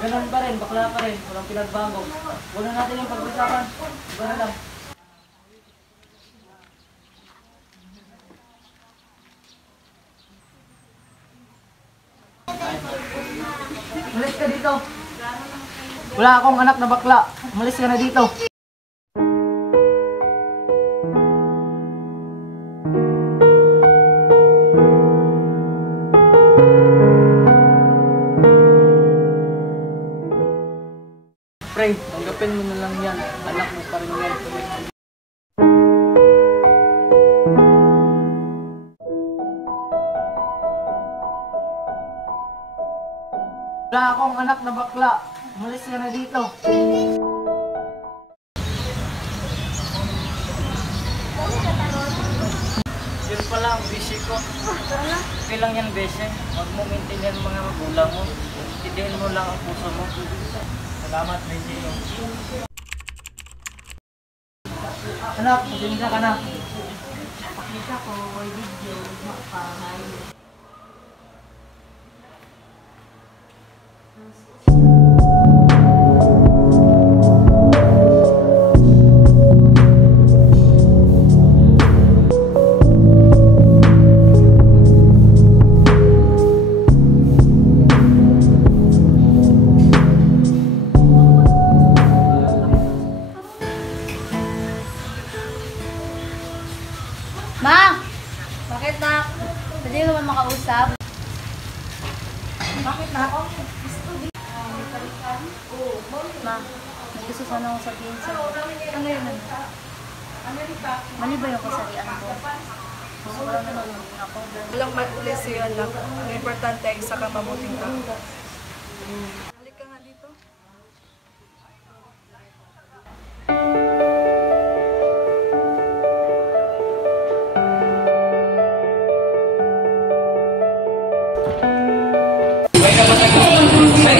Ganun pa rin, bakla pa rin, walang pinagbago. Huwag na natin yung pag-usapan. Iba na lang. Umalis ka dito. Wala akong anak na bakla. Umalis ka na dito. Pre, tanggapin mo na lang yan. Anak mo pa rin yan. Wala akong anak na bakla. Umalis ka na dito. Yun pala ang busy ko. Okay lang yan, bese. Huwag mo maintindihan mga magulang mo. Intindihan mo lang ang puso mo. Salamat, bese. Anak, maganda ka na. Pakita ko, video, makapahay. Ma! Bakit na? Pwede naman makausap? Bakit na ako? Ma, may gusto sana akong sabihin sa'yo. Ano yun? Mali ba yung kasarian ko? Gusto ko lang na magiging ako. Walang matulis sa'yo, anak. Ang importante ay isa kang mabuting tao. Halika nga dito.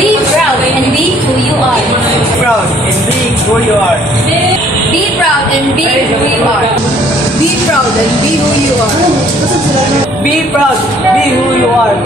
Be proud and be who you are. Proud and being who you are. Be proud and be who you are. Be proud and be who you are. Be proud, be who you are.